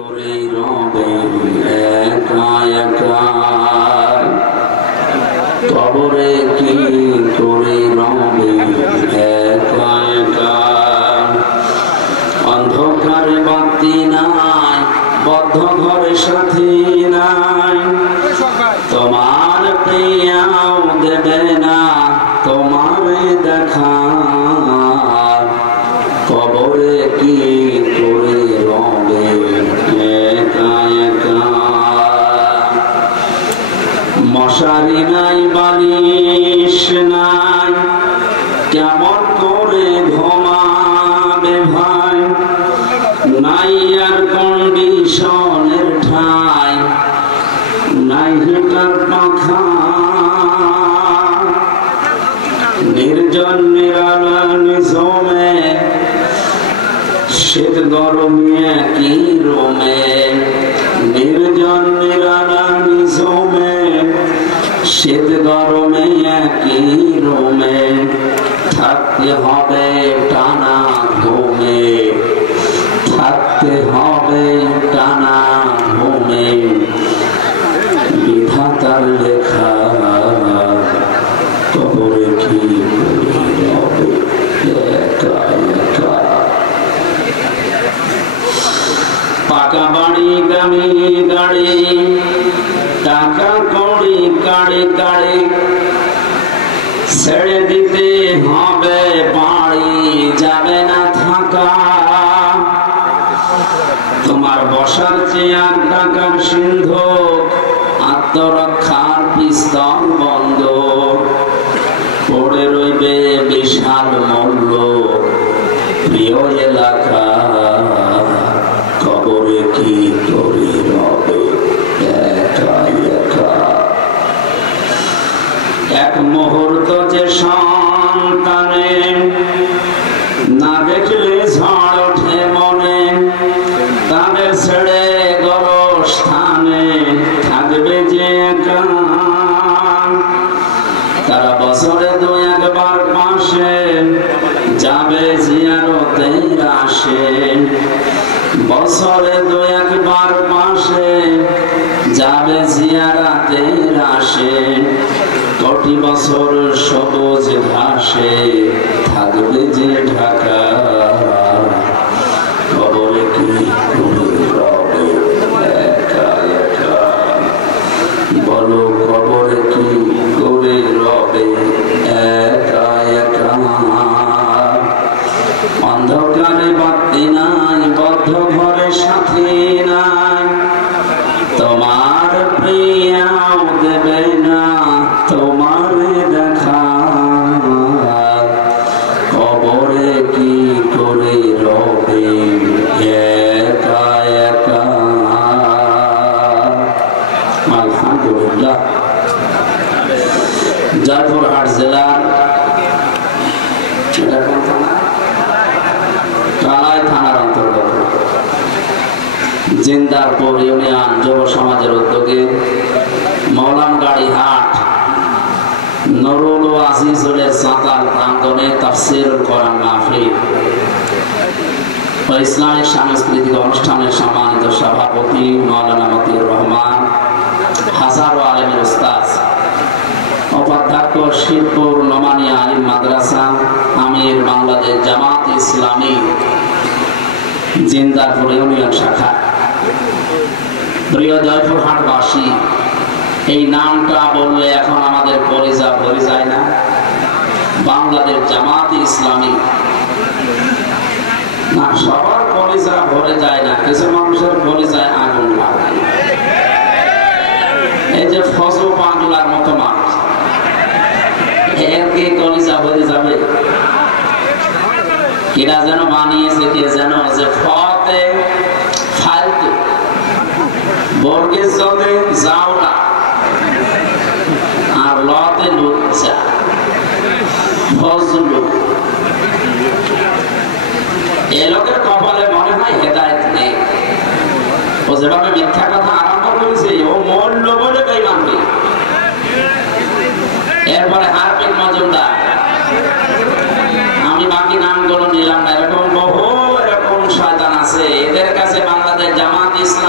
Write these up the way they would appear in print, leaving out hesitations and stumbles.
করে রবে একা একা, কবরে কি করে রবে একা একা। অন্ধকারে বাতি নাই, বদ্ধ ঘরে সাথী নাই, তোমার প্রিয়াও দেবে না তোমারে দেখা। কবরে কি করে রবে একা একা। মশারি নাই, বালিশ নাই, কেমন করে ঘুমাবে ভাই। নাই আর কন্ডিশনের ঠাই, নাই হিটার পাখা। নির্জন নিরালান জমে, শীত গরমে একই রোমে। নির্জন নিরালান জমে, শীত গরমে একই রোমে। থাকতে হবে টানা ঘুমে, থাকতে হবে টানা ঘুমে। বিধাতার লেখা কবরে কি হবে একা একা। পাকা বাড়ি দামি গাড়ি, টাকা কড়ি কাড়ি কাড়ি। ছেড়ে দিতে হবে বাড়ি, যাবে না থাকা। তোমার বসার চেয়ার টাকার সিন্ধু, আত্মরক্ষার পিস্তল বন্ধ। পড়ে রইবে বিশাল মূল্য প্রিয় এলাকা। কবরে কি করে রবে একা একা। এক মুহূর্ত যে সন্তানে না দেখলে ঝড় ওঠে মনে। তাদের ছেড়ে গরস্থানে থাকবে যে একা। তারা বছরে দু একবার পাশে যাবে জিয়ারতের আসে। বছরে দু একবার পাশে যাবে জিয়ারতের আসে। কোটি বছর সবুজ ঘাসে থাকবে যে ঢাকা। কবরে কি করে রবে একা একা। বলো কবরে কি করে রবে একা একা। অন্ধকারে বাতি নাই, বদ্ধ ঘরে সাথী নাই, তোমার প্রিয়াও দেবে না তোমারে দেখা। কবরে কি করে রবে একা একা। আলহামদুলিল্লাহ। জয়পুরহাট জেলার কালাই থানার অন্তর্গত জিন্দারপুর ইউনিয়ন যুব সমাজের উদ্যোগে মৌলানগাড়ি হাট নুরুল আজিজুলের সাঁতাল প্রাঙ্গনে তাফসীরুল কোরআন মাহফিল ও ইসলামিক সাংস্কৃতিক অনুষ্ঠানের সম্মানিত সভাপতি মাওলানা মতিউর রহমান, হাজারো আলেমের উস্তাদ, উপাধ্যক্ষ শিরপুর নোমানিয়া আলিম মাদ্রাসা, আমির বাংলাদেশ জামাত ইসলামী জিন্দারপুর ইউনিয়ন শাখা। প্রিয় জয়পুরহাটবাসী, এই নামটা বললে এখন আমাদের কলিজা ভরে যায় না? বাংলাদেশ জামাত ইসলামী না, সবার কলিজা ভরে যায় না, কিছু মানুষের কলিজায় আগুন লাগায়। এই যে ফজল পাগলার মতো মানুষ, এর কি কলিজা ভরে যাবে? এরা যেন বানিয়েছে কে যেন, যে ফতে ফালতু, বর্গে জতে জাওলা, আর লতে লুচ্চা, ফজলু। এ লোকের কপালে মনে হয় হেদায়েত নেই। ও যেভাবে মিথ্যা কথা আরম্ভ করেছে, ও মরল বলে বেঈমান। এরপরে হারপিক মজুমদার, আমি বাকি নামগুলো নিলাম না, এরকম বহু এরকম শয়তান আছে। এদের কাছে বাংলাদেশ জামাত ইসলামী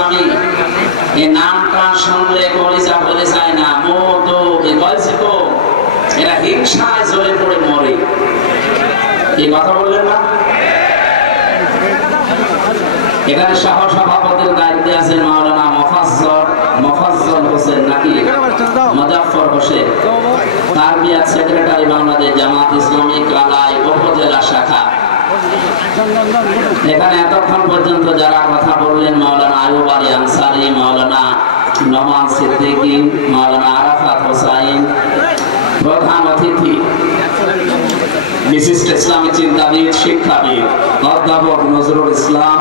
এই নামটা শুনলে কলিজা বলে যায় না, মতো বলছে তো এরা হিংসায় জ্বলে পড়ে মরে। এই কথা বললেন না? এখানে সহসভাপতির দায়িত্বে আছেন মাওলানা মোফাজ্জল হোসেন নাকি মুজাফফর হোসেন, তারবিয়াত সেক্রেটারি বাংলাদেশ জামাত ইসলামী কালাই উপজেলা শাখা। এখানে এতক্ষণ পর্যন্ত যারা কথা বললেন মাওলানা আয়ুব আলী আনসারী, মাওলানা নোমান সিদ্দিকী, মাওলানা আরাফাত হোসাইন, প্রধান অতিথি বিশিষ্ট ইসলামী চিন্তাবিদ শিক্ষাবিদ অধ্যাপক নজরুল ইসলাম,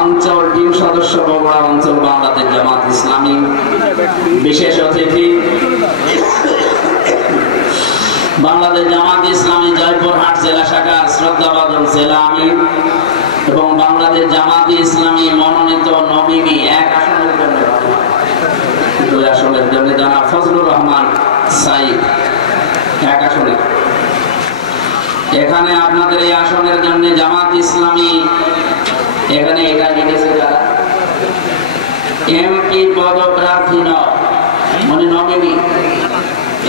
অঞ্চল টিম সদস্য বগুড়া অঞ্চল বাংলাদেশ জামাত ইসলামী, বিশেষ অতিথি বাংলাদেশ জামাত ইসলামী জয়পুরহাট জেলা শাখার শ্রদ্ধাভাজন জেলা আমির এবং বাংলাদেশ জামাত ইসলামী মনোনীত নমিনি এক আসনের জন্য, দুই আসনের জন্য জনাব ফজলুর রহমান সাইদ এক আসনে। এখানে আপনাদের এই আসনের জন্য জামাত ইসলামী এখানে এটা লিখেছে যারা এমপি পদপ্রার্থী মানে নমিনি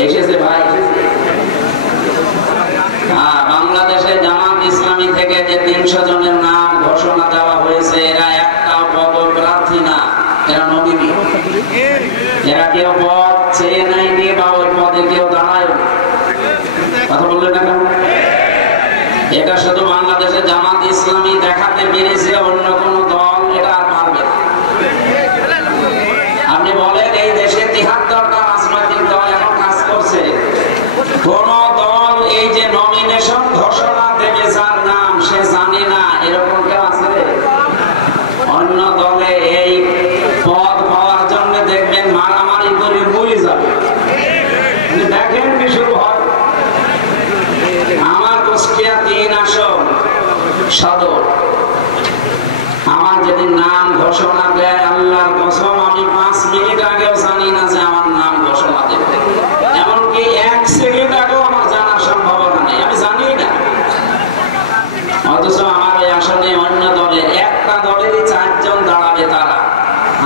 এসেছে ভাই। হ্যাঁ, বাংলাদেশে জামাত ইসলামী থেকে যে 300 জনের নাম ঘোষণা দেওয়া হয়েছে এরা একটা পদপ্রার্থী না, এরা নমিনি। এরা কেউ পদ চেয়ে নেয়নি বা ওই পদে কেউ দাঁড়ায়। কথা বললেন না কেন? এটা শুধু বাংলাদেশে জামাত ইসলামী দেখাতে পেরেছে, অন্য কোন দল এটা আর পারবে না। আপনি বলেন এই দেশে 73টা রাজনৈতিক দল এখন কাজ করছে, কোন দল এই যে নমিনেশন ঘোষণা দেবে যার নাম সে জানে না, এরকম কেউ আছে? অন্য দলে এই পদ পাওয়ার জন্য দেখবেন মারামারি করে মরে যাবে। দেখেন কি শুরু হয়। আমার কুষ্টিয়া 3 আসন সদর, আমার যেদিন নাম ঘোষণা দেয় আল্লাহর কসম আমি 5 মিনিট আগেও জানি না যে আমার নাম ঘোষণা দেবে, এমনকি 1 সেকেন্ড আগেও আমার জানার সম্ভাবনা নেই, আমি জানি না। অথচ আমার এই আসনে অন্য দলের একটা দলেরই 4 জন দাঁড়াবে। তারা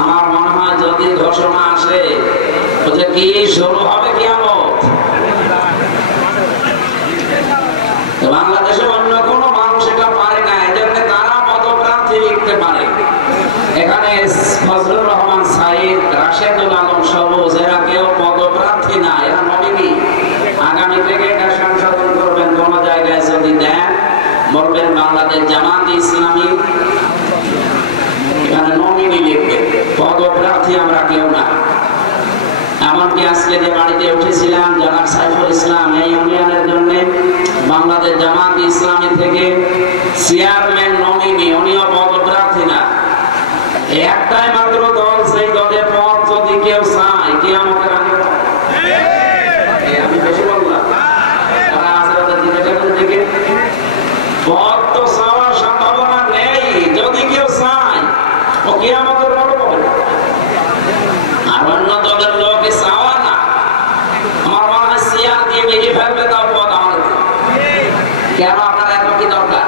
আমার মনে হয় যদি ঘোষণা আসে যে কি শুরু হবে কিয়ামত। বাংলাদেশে অন্য কোনো মানুষ এটা পারে না, এজন্য তারা পদপ্রার্থী লিখতে পারে। এখানে ফজলুর রহমান সাইদ, রাশেদুল আলম সবুজ এরা কেউ পদপ্রার্থী না, এরা নমিনি। আগামী থেকে এটা সংশোধন করবেন, কোন জায়গায় যদি দেন বলবেন বাংলাদেশ জামাত ইসলামী, এখানে নমিনি লিখবেন, পদপ্রার্থী আমরা কেউ না। এমনকি আজকে যে বাড়িতে উঠেছিলাম জনাব সাইফুল ইসলাম এই ইউনিয়নের জন্য বাংলাদেশ জামাত ইসলামী থেকে চেয়ারম্যান নমিনি, উনিও পদপ্রার্থী না। একটাই মাত্র দল, সেই দলের পদ যদি কেউ চায় কিয়ামতের আগে, আমি বেশি বললাম, তারা আসলে দিকে পদ তো চাওয়ার সম্ভাবনা নেই। যদি কেউ চায় ও কিয়ামতের বড় হবে। আর অন্য দলের লোক চাওয়া না, আমার মনে হয় চেয়ার দিয়ে বেরিয়ে ফেলবে, তাও পদ আমাদের। কেন আপনার এত কি দরকার?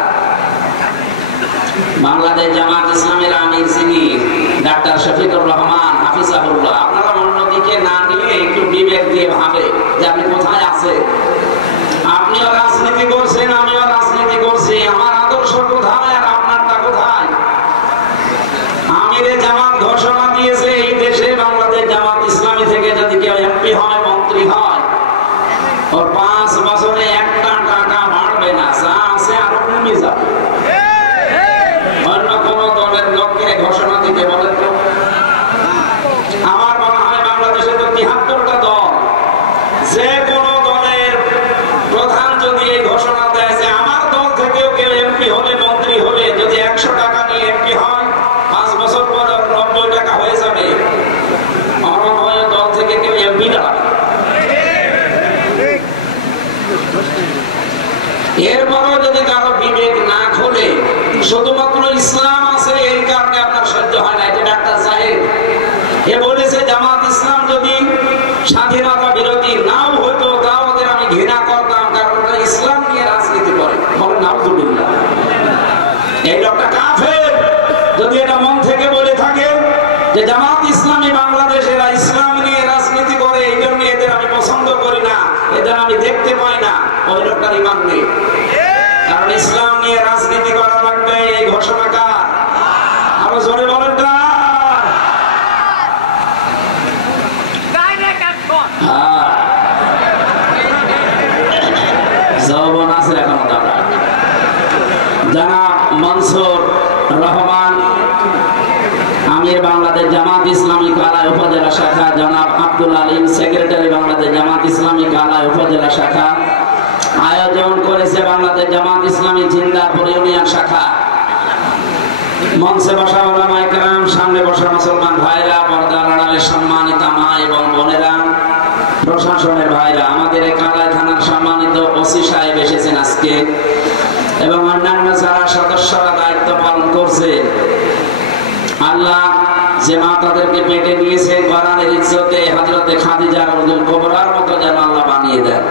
বাংলাদেশ জামাত ইসলামের আমির যিনি ডাক্তার শফিকুর রহমান হাফিজাহুল্লাহ, আপনারা অন্যদিকে না নিয়ে একটু বিবেক দিয়ে ভাবে যে আপনি কোথায় আছেন। আপনিও রাজনীতি করছেন, আমিও রাজনীতি করছি, আমার আদর্শ কোথায় আর আপনারটা কোথায়? আমিরে জামাত ঘোষণা দিয়েছে এই দেশে বাংলাদেশ জামাত ইসলামী থেকে যদি কেউ এমপি হয়, মন্ত্রী হয়, ওর 5 বছরে একটা টাকা বাড়বে না, যা আছে আরো কমে যাবে। অন্য কোন দলের লোককে ঘোষণা দিতে বলেন তো? আমার মনে হয় বাংলাদেশে তো 73টা দল, যে কোন দলের প্রধান যদি এই ঘোষণা দেয় যে আমার দল থেকেও কেউ এমপি হলে, মন্ত্রী হলে, যদি 100 টাকা নিয়ে এমপি হয় 5 বছর পর 90 টাকা হয়ে যাবে, আমার মনে হয় দল থেকে কেউ এমপি দাঁড়াবে। এরপরও যদি কারো বিবেক না খোলে, শুধুমাত্র ইসলাম আছে এই কারণে আপনার সহ্য হয় না। এটা ডাক্তার সাহেব এ বলেছে জামাত ইসলাম যদি স্বাধীনতা বিরোধী নাও হতো তাও ওদের আমি ঘৃণা করতাম, কারণ ওরা ইসলাম নিয়ে রাজনীতি করে। বলে নাউজুবিল্লাহ, এই লোকটা কাফের যদি এটা মন থেকে বলে থাকে যে জামাত ইসলাম বলেন না যৌবন আছে এখন দাদা। জনাব মনসুর রহমান আমির বাংলাদেশ জামাত ইসলামী কালাই উপজেলা শাখা, জনাব আব্দুল আলিম সেক্রেটারি বাংলাদেশ জামাত ইসলামী কালাই উপজেলা শাখা, আয়োজন করেছে বাংলাদেশ জামাত ইসলামী জিন্দারপুর ইউনিয়ন শাখা। মঞ্চে বসা ওলামায়ে কেরাম, সামনে বসা মুসলমান ভাইরা, পর্দার আড়ালে সম্মানিত মা এবং বোনেরা, প্রশাসনের ভাইরা, আমাদের এই কালাই থানার সম্মানিত ওসি সাহেব এসেছেন আজকে এবং অন্যান্য যারা সদস্যরা দায়িত্ব পালন করছে। আল্লাহ যে মা তাদেরকে পেটে নিয়েছে কোরআনের ইজ্জতে হযরতে খাদিজা রাদিয়াল্লাহু কুবরার মতো যেন আল্লাহ বানিয়ে দেন।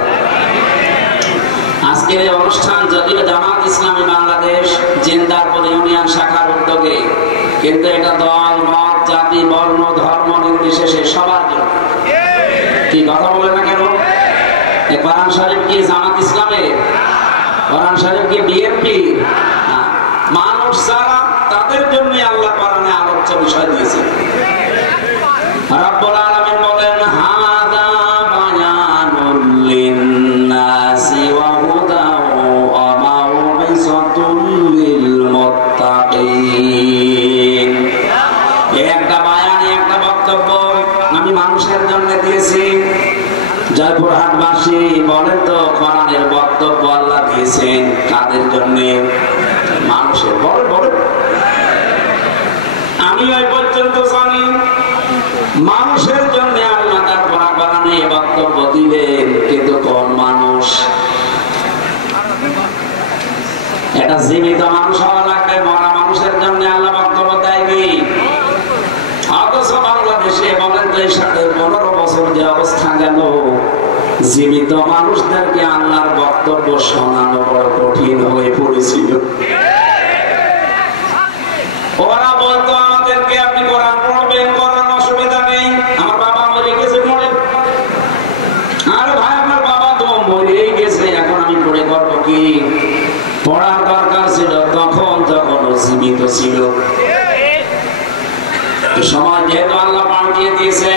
আজকের এই অনুষ্ঠান যদিও জামাত ইসলামী বাংলাদেশ জিন্দারপুর ইউনিয়ন শাখার উদ্যোগে, কিন্তু এটা দল মত জাতি বর্ণ ধর্ম নির্বিশেষে সবার জন্য। কি কথা বলে না কেন? এই কোরআন শরীফ কি জামাত ইসলামের? কোরআন শরীফ কি বিএনপি? মানুষ যারা তাদের জন্য আল্লাহ কোরআনে আলোচ্য বিষয় দিয়েছেন। রব্বুল আলামিন বলেন হাদা বায়ানুল লিন্নাসি ওয়া হুদাও ওয়া মাউইযাতুল লিল মুত্তাকিন। একটা বায়ান, একটা বক্তব্য আমি মানুষের জন্য দিয়েছি। জয়পুরহাটবাসী বলেন তো কোরআনের বক্তব্য আল্লাহ দিয়েছেন কাদের জন্য? মানুষের। বলেন বলেন। আমি ওই পর্যন্ত জানি মানুষের জন্য আল্লাহ তার কোরআনে বক্তব্য দিলেন, কিন্তু কোন মানুষ? এটা জীবিত মানুষ হওয়া লাগবে, মরা মানুষের জন্য আল্লাহ বক্তব্য দেয়নি। অথচ বাংলাদেশে বলেন তো এই 15 বছর যে অবস্থা গেল, জীবিত মানুষদেরকে আল্লাহর বক্তব্য শোনানো বড় কঠিন হয়ে পড়েছিল। ওরা বলতো আমাদেরকে আপনি কোরআন পড়বেন, কোরআন অসুবিধা নেই, আমার বাবা মরে গেছে মরে। আরে ভাই আপনার বাবা তো মরেই গেছে, এখন আমি পড়ে করবো কি? পড়ার দরকার ছিল তখন যখন জীবিত ছিল। সমাজ যেহেতু আল্লাহ পাঠিয়ে দিয়েছে,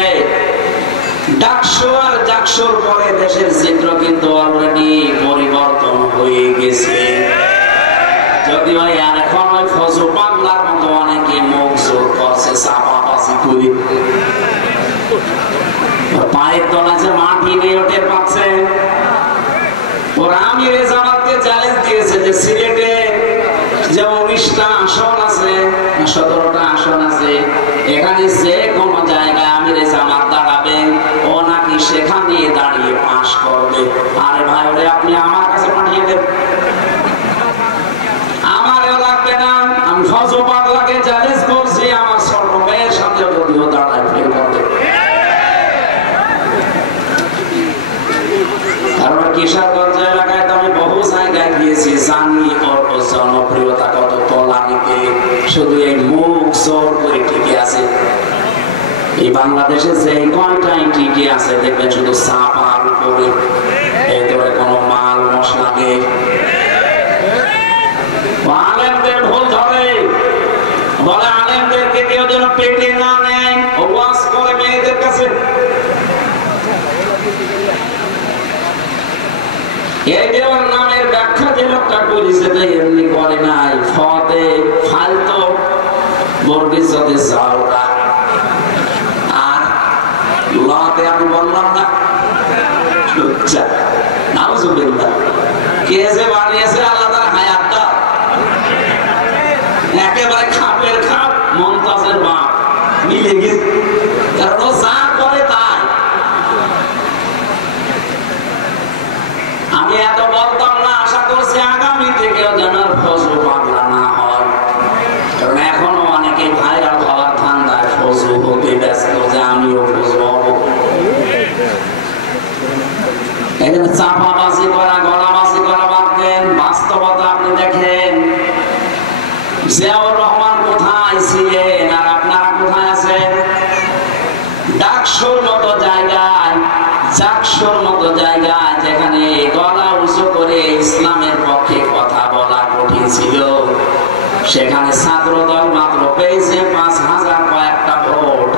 ডাকসু আর জাকসুর পরে দেশের চিত্র কিন্তু অলরেডি পরিবর্তন হয়ে গেছে। যদিও আর এখন ওই ফজল বাংলার মতো অনেকে মুখ জোর করছে, চাপাবাজি করে পায়ের তলায় যে মাটি নিয়ে ওঠে পাচ্ছে। ওরা আমিরে জামাতকে চ্যালেঞ্জ দিয়েছে যে সিলেটে যে 19টা আসন আছে, 17টা আসন আছে, এখানে যে কোনো জায়গায় আমিরে জামাত দাঁড়াবে, ও নাকি সেখানে দাঁড়িয়ে পাশ করবে। আরে ভাই ওরে আপনি আমার কাছে পাঠিয়ে দেন, আমারও লাগবে না। আমি ফজল বাংলাকে চ্যালেঞ্জ করছি, আমার ছোট মেয়ের সাথে যদিও দাঁড়ায় ফেল করবে। কারণ কিশোরগঞ্জ এলাকায় তো আমি বহু জায়গায় গিয়েছি, জানি ওর জনপ্রিয়তা কত তলানিতে। শুধু এই মুখ জোর করে টিকে আছে। এই বাংলাদেশে যে কয়টাই টিকে আছে দেখবেন শুধু চাপার উপরে, ভেতরে কোনো মাল মশলা নেই। আলেমদের ভুল ধরে, বলে আলেমদেরকে কেউ যেন পেটে না নেয়, ওয়াজ করে মেয়েদের কাছে। এই দেওয়ার নামের ব্যাখ্যা যে লোকটা করেছে তাই এমনি করে নাই, ফতে ফালতো বর্গির সাথে যাওয়া। আর লতে আমি বললাম না, নাউজুবিল্লাহ, কে যে বানিয়েছে আল্লাহ তার হায়াতটা একেবারে খাপের খাপ, মমতাজের বাপ মিলে গেছে। কারণ ও যা করে তাই। আমি এত বলতাম না, আশা করছি আগামী থেকেও যেন ফজল বাংলা না হয়। কারণ এখনো অনেকে ভাইরাল হওয়ার ধান্দায় ফজল হতে ব্যস্ত, যে আমিও ফজল হবো। এখানে চাপাবাজি করা, গলাবাজি করা বাদ দেন। বাস্তবতা আপনি দেখেন, জিয়াউর রহমান কোথায় ছিলেন আর আপনারা কোথায় আছেন? ডাকসুর মতো জায়গায়, জাকসুর মতো জায়গায়, যেখানে গলা উঁচু করে ইসলামের পক্ষে কথা বলা কঠিন ছিল, সেখানে ছাত্র দল মাত্র পেয়েছে 5,000 কয়েকটা ভোট,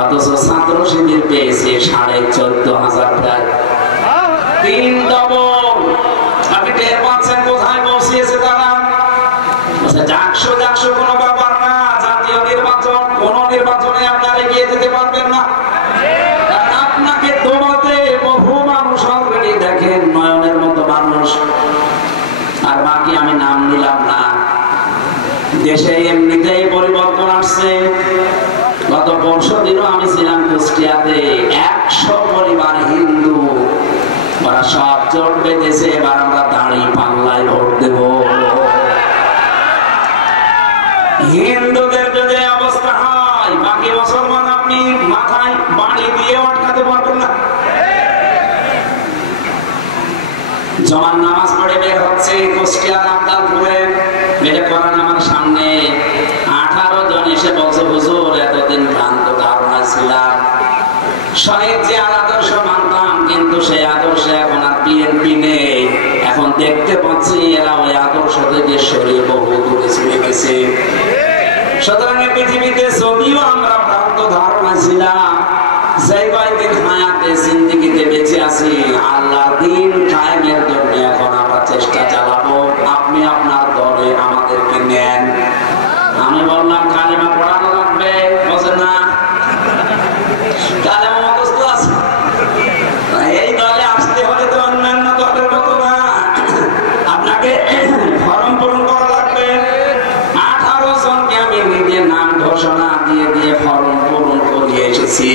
অথচ ছাত্র শিবির পেয়েছে 14,500 প্রায় 3 ডবল। আপনি টের পাচ্ছেন কোথায় পৌঁছিয়েছে তারা? যাকশো কোনো ব্যাপার না, জাতীয় নির্বাচন কোন নির্বাচনে আপনারা এগিয়ে যেতে পারবেন না, কারণ আপনাকে দৌড়াতে বহু মানুষ অলরেডি দেখেন, নয়নের মতো মানুষ। আর বাকি আমি নাম নিলাম না। দেশে এমনিতেই পরিবর্তন আসছে। গত পরশু দিনও আমি ছিলাম কুষ্টিয়াতে, 100 পরিবার হিন্দু, ওরা সব জোট বেঁধেছে এবার আমরা দাঁড়িয়ে পাল্লায় ভোট দেব। হিন্দুদের যদি অবস্থা হয়, বাকি মুসলমান আপনি মাথায় বাড়ি দিয়ে আটকাতে পারবেন না। জমান নামাজ পড়ে বের হচ্ছে কুষ্টিয়ার আবদালপুরে, এটা করেন আমার সামনে 18 জন এসে বলছে, হুজুর এতদিন ভ্রান্ত ধারণা ছিলাম, শহীদ যে আদর্শ মানতাম, কিন্তু সেই আদর্শে এখন আর বিএনপি নেই। এখন দেখতে পাচ্ছি এরা ওই আদর্শ থেকে সরিয়ে বহু দূরে চলে গেছে। সুতরাং পৃথিবীতে যদিও আমরা ভ্রান্ত ধারণা ছিলাম, যে কয়েকদিন হায়াতে জিন্দেগিতে বেঁচে আছি, আল্লাহর দ্বীন কায়েমের জন্য এখন আমরা চেষ্টা চালাবো। আপনি আপনার দলে আমাদেরকে নেন। আমি বললাম কালেমা পড়ানো লাগবে, বলছে না কালেমা মুখস্থ আছে। এই দলে আসতে হলে তো অন্যান্য দলের মতো না, আপনাকে ফর্ম পূরণ করা লাগবে। 18 জনকে আমি নিজে নাম ঘোষণা দিয়ে দিয়ে ফর্ম পূরণ করিয়ে এসেছি।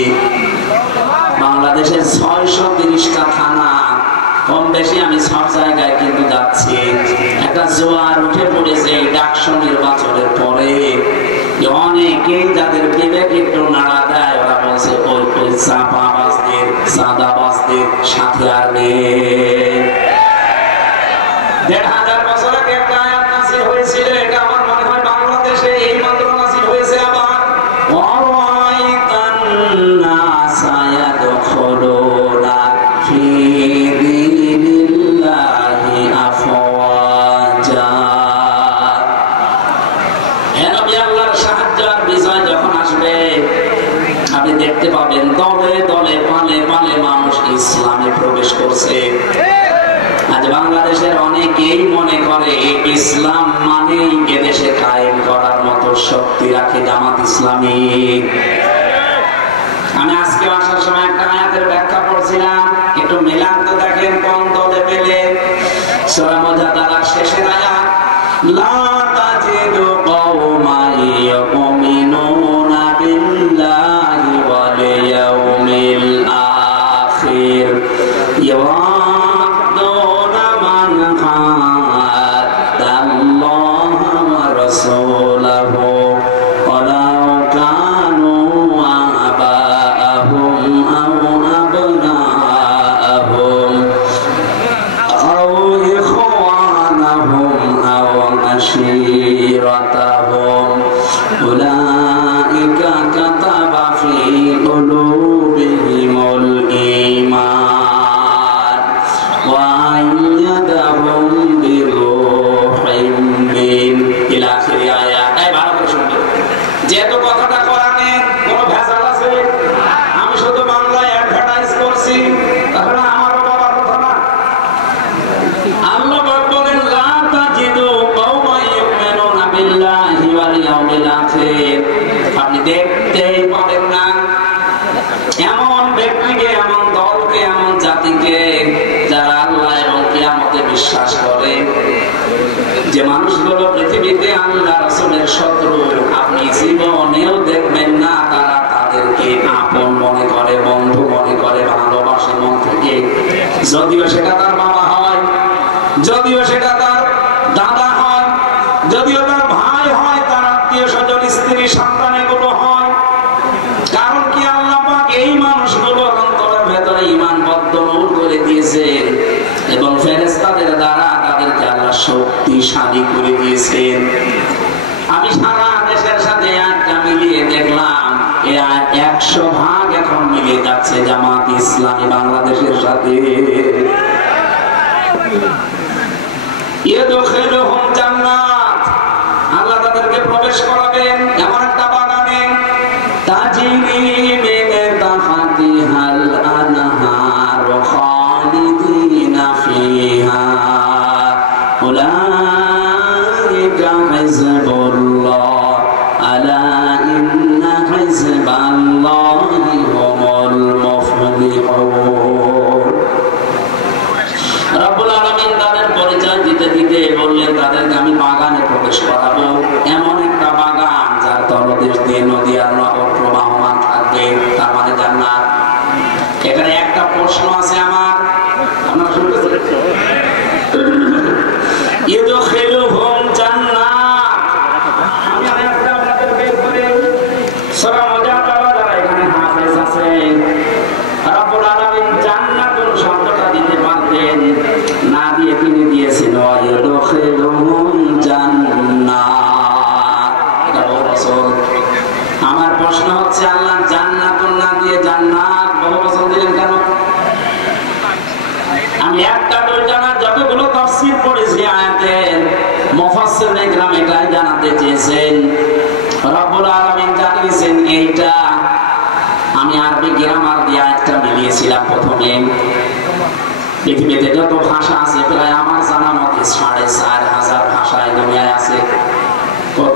বাংলাদেশের 630টা থানা, কম বেশি আমি সব জায়গায় কিন্তু যাচ্ছি। একটা জোয়ার উঠে পড়েছে ডাকসু নির্বাচনের পরে, অনেকেই যাদের বিবেক একটু নাড়া দেয়, ওরা বলছে ওই চাপাবাজদের সাদাবাজদের সাথে আর নেই। 1500 বছর আগে একটা আয়াত নাযিল হয়েছিল, এটা আমার মনে হয় বাংলাদেশে এই মাত্র নাযিল হয়েছে। আবার ওয়াইতান নাসা ইয়াদখুলুনা ফি দীনিল্লাহি আফওয়াজা। হে নবী, আল্লাহর সাহায্য আর বিজয় যখন আসবে, আপনি দেখতে পাবেন দলে দলে পালে পালে মানুষ ইসলামে প্রবেশ করছে। আজ বাংলাদেশের অনেকেই মনে করে ইসলাম মানেই এদেশে কায়েম করার মতো শক্তি রাখে জামাত ইসলামী। আমি আজকে আসার সময় একটা আয়াতের ব্যাখ্যা পড়ছিলাম, একটু মিলান তো দেখেন কোন দলে পেলে। সূরা মুজাদালার শেষের আয়াত, লা তাজিদু কওমান ইউমিনুনা বিল্লাহি ওয়াল ইয়াউমিল আখির ইওয়াদুনা মান হাদাল্লাহা ওয়া রাসূলাহু ওয়ালাউ কানু আবাআহুম আও আবনাআহুম আও ইখওয়ানাহুম আও আশীরাতাহুম উলাইকা কাতাবা ফি কুলুবিহিমুল ঈমান ওয়া আইয়াদাহুম বিরূহিম মিন ইলা আখিরি আয়াত। এই ভালো করে শুনবেন, যেহেতু কথাটা কোরআনে কোনো ভেজাল আছে, আমি শুধু বাংলায় অ্যাডভার্টাইজ করছি, তাহলে আমারও বলার কথা না। আল্লাহ বলেন, লা তাজিদু কওমান ইউমিনুনা বিল্লাহি ওয়াল ইয়াউমিল আখির। আপনি দেখতেই পাবেন না এমন ব্যক্তিকে, এমন দলকে, এমন জাতিকে যারা আল্লাহ এবং কিয়ামতে বিশ্বাস করে, যে মানুষগুলো পৃথিবীতে আল্লাহ রাসূলের শত্রু, আপনি জীবনেও দেখবেন না তারা তাদেরকে আপন মনে করে, বন্ধু মনে করে, ভালোবাসে মন থেকে। যদিও সেটা তার বাবা হয়, যদিও সেটা তার দাদা হয়, যদিও তার ভাই হয়, তার আত্মীয় স্বজন, স্ত্রী, সন্তান এগুলো হয়। কারণ কি, আল্লাহ পাক এই মানুষগুলোর অন্তরের ভেতরে ঈমান বদ্ধমূল করে দিয়েছেন এবং ফেরেশতাদের দ্বারা তাদেরকে আল্লাহ শক্তিশালী করে দিয়েছেন। আমি সারা দেশের সাথে আয়াতটা মিলিয়ে দেখলাম, এই আয়াত 100 ভাগ এখন মিলে যাচ্ছে জামাত ইসলামী বাংলাদেশের সাথে। ইয়দখিলুহুম জান্নাত, আল্লাহ তাদেরকে প্রবেশ করাবেন এমন একটা বাগানে, তাজরি মিন তাহতিহাল আনহার খালিদিনা ফিহা উলাইকা হিজবুল্লাহ আলা ইন্না হিজবাল্লাহি হুমুল মুফলিহুন। রব্বুল আলামিন তাদের পরিচয় দিতে দিতে বললেন তাদেরকে আমি বাগানে প্রবেশ করাবো, এমন একটা বাগান যার তলদেশ দিয়ে নদী আর নহর প্রবাহমান থাকবে, তার মানে জান্নাত। এখানে একটা প্রশ্ন আছে আমার, আপনারা শুনতেছেন? ইউদখিলুহুম জান্নাত, আমি একটা আপনাদের বের করে সূরা মুজাদালা যারা এখানে হাফেজ আছে, রব্বুল আলামিন জান্নাতুল শব্দটা দিতে পারতেন, না দিয়ে তিনি দিয়েছেন ইউদখিলুহুম জান্নাত। এটা বহু বছর। আমার প্রশ্ন হচ্ছে আল্লাহ জান্নাতুল না দিয়ে জান্নাত বহু বছর দিলেন কেন? আমি একটা দুইটা না, যতগুলো তাফসীর পড়েছি আয়াতের মুফাসসিরিন ইকরাম এটাই জানাতে চেয়েছেন। রব্বুল আলামিন জানিয়েছেন এইটা। আমি আরবি গ্রামার দিয়ে আয়াতটা মিলিয়েছিলাম প্রথমে। পৃথিবীতে যত ভাষা আছে প্রায় আমার জানা মতে ৪,৫০০ ভাষা এই দুনিয়ায় আছে। কত?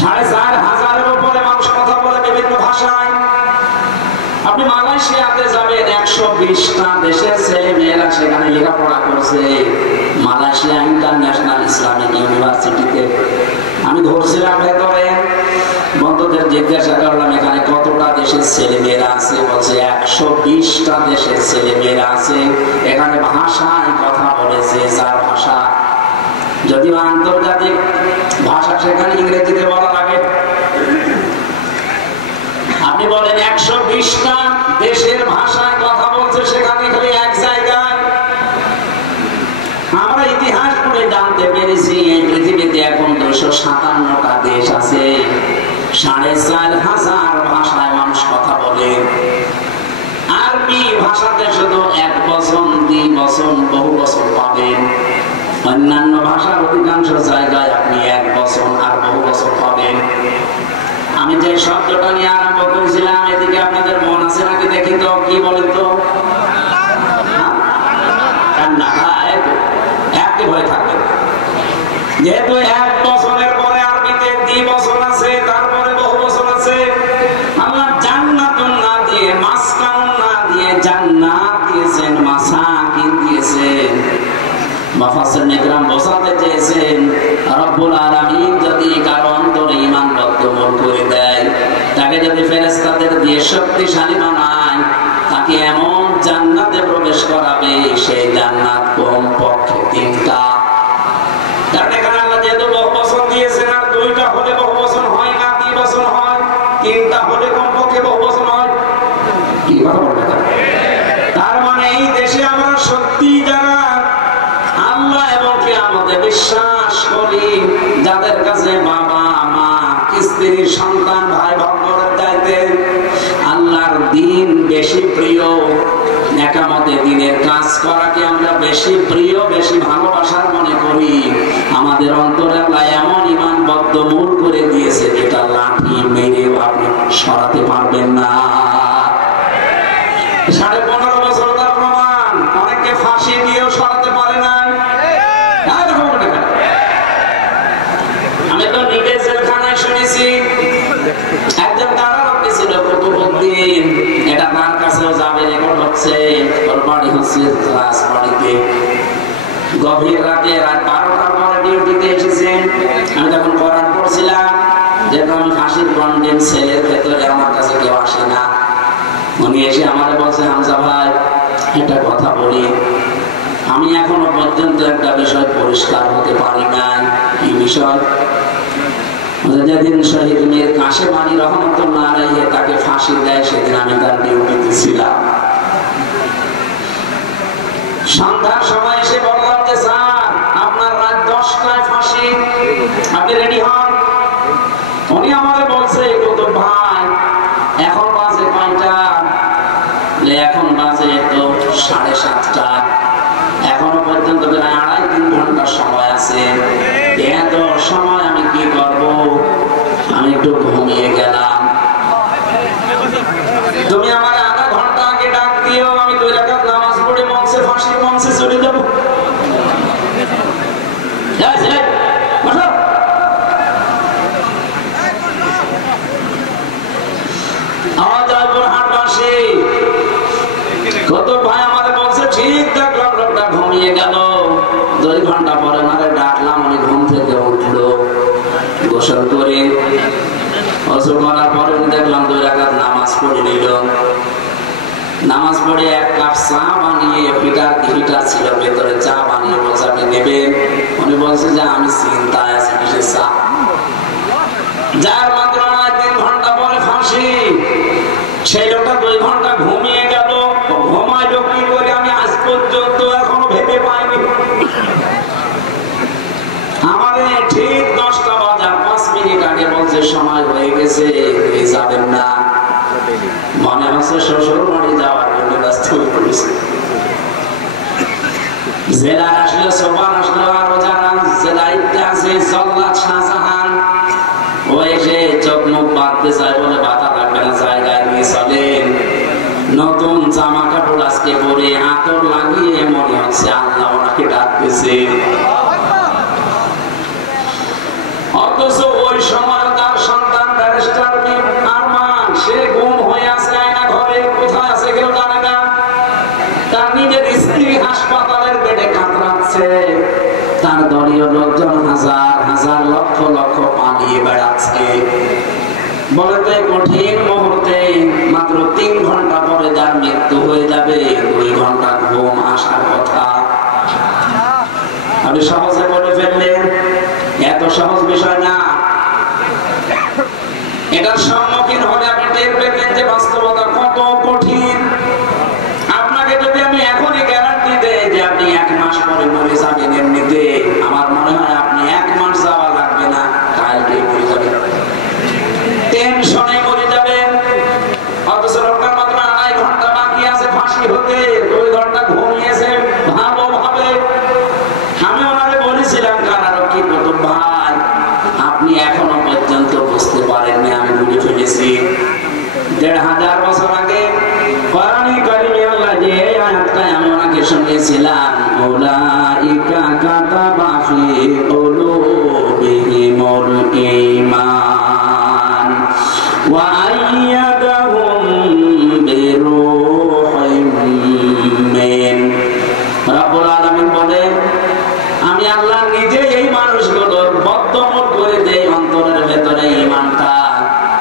৪,৫০০-এর উপরে মানুষ কথা বলে বিভিন্ন ভাষায়। আপনি মালয়েশিয়াতে যাবেন, ১২০টা দেশের ছেলে মেয়েরা সেখানে লেখাপড়া করছে, মালয়েশিয়া ইন্টারন্যাশনাল ইসলামিক ইউনিভার্সিটিতে। আমি ধরছিলাম ভেতরে, বন্ধুদের জিজ্ঞাসা করলাম এখানে কতটা দেশের ছেলে মেয়েরা আছে, বলছে ১২০টা দেশের ছেলে মেয়েরা আছে। এখানে ভাষায় কথা বলেছে, যার ভাষা, যদিও আন্তর্জাতিক ভাষা সেখানে ইংরেজিতে বলা লাগে। আপনি বলেন ১২০টা দেশের ভাষায় কথা বলছে সেখানে, খালি এক জায়গায়। আমরা ইতিহাস পড়ে জানতে পেরেছি এই পৃথিবীতে এখন ২৫৭টা দেশ আছে, ৪,৫০০ ভাষায় মানুষ কথা বলে। আরবি ভাষাতে শুধু ১ বছর ২ বছর বহু বছর পাবেন, অন্যান্য ভাষার অধিকাংশ জায়গায় আপনি ১ বছর আর বহু বছর পাবেন। আমি যে শব্দটা নিয়ে আরম্ভ করেছিলাম, এদিকে আপনাদের মন আছে নাকি দেখি তো, কি বলেন তো? একই ভয় থাকবে, যেহেতু ১ বছরের পরে আরবিতে ২ বছর আছে, তারপরে বহু বছর আছে। আল্লাহ জান্নাতুন না দিয়ে, মাসকানুন না দিয়ে জান্নাত দিয়েছেন, মাসাকিন দিয়েছেন। মুফাসসিরিন ইকরাম বোঝাতে চেয়েছেন রব্বুল আলামিন যদি কারো অন্তরে ঈমান বদ্ধমূল করে দেয়, তাকে যদি ফেরেশতাদের দিয়ে শক্তিশালী বানায়, তাকে এমন জান্নাতে প্রবেশ করাবে, সেই জান্নাত কমপক্ষে ৩টা। কারণ এখানে আল্লাহ যেহেতু বহু বছর দিয়েছেন, আর 2টা হলে বহু বছর হয় না, 2 বছর হয়, 3টা হলে কমপক্ষে বহু বছর হয়। কি কথা বলবেন? তার মানে এই দেশে আমরা সত্যি যারা আল্লাহ এবং কিয়ামতে বিশ্বাস করি, যাদের কাছে বাবা মা, স্ত্রী, সন্তান, ভাই ভক্তদের চাইতে আল্লাহর দ্বীন বেশি প্রিয়, নেকামতে দ্বীনের কাজ করাকে আমরা বেশি প্রিয়, বেশি ভালোবাসার মনে করি, আমাদের অন্তরে আল্লাহ এমন ঈমান বদ্ধমূল করে দিয়েছে যেটা লাঠি মেরেও আপনি সরাতে পারবেন না। 15.5 বছর তার প্রমাণ, অনেককে ফাঁসি দিয়েও সরাতে পারে না। আমি তো নিজে জেলখানায় শুনেছি, একজন কারারক্ষী ছিল কুতুবউদ্দিন, এটা তার কাছেও যাবে, রেকর্ড হচ্ছে, ওর বাড়ি হচ্ছে রাজবাড়িতে। গভীর রাতে, রাত 12টার পরে ডিউটিতে এসেছেন। আমি তখন কোরআন পড়ছিলাম, যেহেতু আমি ফাঁসির কন্ডেম সেলের ভেতরে, আমার কাছে কেউ আসে না। উনি এসে আমারে বলছে, হামজা ভাই একটা কথা বলি, আমি এখনো পর্যন্ত একটা বিষয় পরিষ্কার হতে পারি নাই। কি বিষয়? যেদিন শহীদ মীর কাশেম আলী রহমতুল্লাহ আলাইহি তাকে ফাঁসি দেয়, সেদিন আমি তার ডিউটিতে ছিলাম। সন্ধ্যার সময় এসে বললাম যে স্যার, আপনার রাত 10টায় ফাঁসি, আপনি রেডি হন। উনি আমাকে বলছে, কুতুব ভাই এখন বাজে কয়টা? এখন বাজে তো 7:30টা, এখনো পর্যন্ত প্রায় 2.5-3 ঘন্টা সময় আছে। এত সময় আমি কি করব? একটু ঘুমিয়ে গেলাম। তুমি আমার আধা ঘন্টা আগে ডাক দিও, আমি 2 রাকাত নামাজ পড়ে মঞ্চে ফাঁসির মঞ্চে চলে যাবো। কত ভাই আমাদের বলছে ঠিক দেখলাম লোকটা ঘুমিয়ে গেল। 2 ঘন্টা পরে আমাদের ডাকলাম, উনি ঘুম থেকে উঠলো, গোসল করে ওযু করার পরে দেখলাম 2 রাকাত নামাজ পড়ে নিল। নামাজ পড়ে 1 কাপ চা বানিয়ে হিটার ছিল ভেতরে, চা বানিয়ে বলছে আপনি নেবেন। উনি বলছে যে আমি চিন্তায় আছি কিসের চা। যার মাত্র 3 ঘন্টা পরে ফাঁসি। সেই লোকটা 2 ঘন্টা ঘুমিয়ে গেল। ঘুমাইলো কি করে আমি আজ পর্যন্ত এখনো ভেবে পাইনি। আমারে ঠিক 10টা বাজার 5 মিনিট আগে বলছে সময় হয়ে গেছে, যাবেন না। মনে হচ্ছে শ্বশুর বাড়ি যাওয়ার জন্য ব্যস্ত হয়ে পড়েছে। জেলার আসলে সোপার আসলো, আরো যারা যে দায়িত্বে আছে জল্লাদ শাহজাহান, ও এসে চোখ মুখ বাঁধতে চায় বলে বাধা লাগবে না, জায়গায় নিয়ে চলেন। নতুন জামা কাপড় আজকে পরে আতর লাগিয়ে মনে হচ্ছে আল্লাহ ওনাকে ডাকতেছে। অথচ ওই সময় তার সন্তান ব্যারিস্টার আরমান, সে গুম হয়ে আছে আয়না ঘরে, কোথায় আছে কেউ জানে না। তার নিজের স্ত্রী হাসপাতালের বেডে কাতরাচ্ছে, তার দলীয় লোকজন হাজার হাজার লক্ষ লক্ষ পালিয়ে বেড়াচ্ছে। বলে তো কঠিন মুহূর্তে মাত্র 3 ঘন্টা পরে যার মৃত্যু হয়ে যাবে, 2 ঘন্টা ঘুম আসার কথা। আপনি সহজে বলে ফেললেন, এত সহজ বিষয় না। এটার সম্মুখীন হলে আপনি টের পেতেন যে বাস্তবতা কত কঠিন। আপনাকে যদি আমি এখনই গ্যারান্টি দেই যে আপনি 1 মাস পরে মরে যাবেন, এমনিতে আমার মনে হয় আপনি 1 মাস যাওয়া লাগবে না, কালকে মরে যাবেন, টেনশনে মরে যাবেন। অথচ লোকটার মাত্র 2.5 ঘন্টা বাকি আছে ফাঁসি হতে, 2 ঘন্টা ঘুমিয়েছে ভালোভাবে। আমি ওনারে বলেছিলাম কারারক্ষী কুতুব ভাই, আপনি এখনো পর্যন্ত বুঝতে পারেননি আমি বুঝে ফেলেছি। 1500 বছর আগে কোরআনে কারিমে আল্লাহ যে আয়াতটা আমি ওনাকে শুনিয়েছিলাম, উলাইকা কাতাবা ফি কুলুবিহিমুল ঈমান ওয়া আইয়াদাহুম বিরূহিম মিন। রব্বুল আলামিন বলেন, আমি আল্লাহ নিজে এই মানুষগুলোর বদ্ধমূল করে দেই অন্তরের ভেতরে ঈমানটা,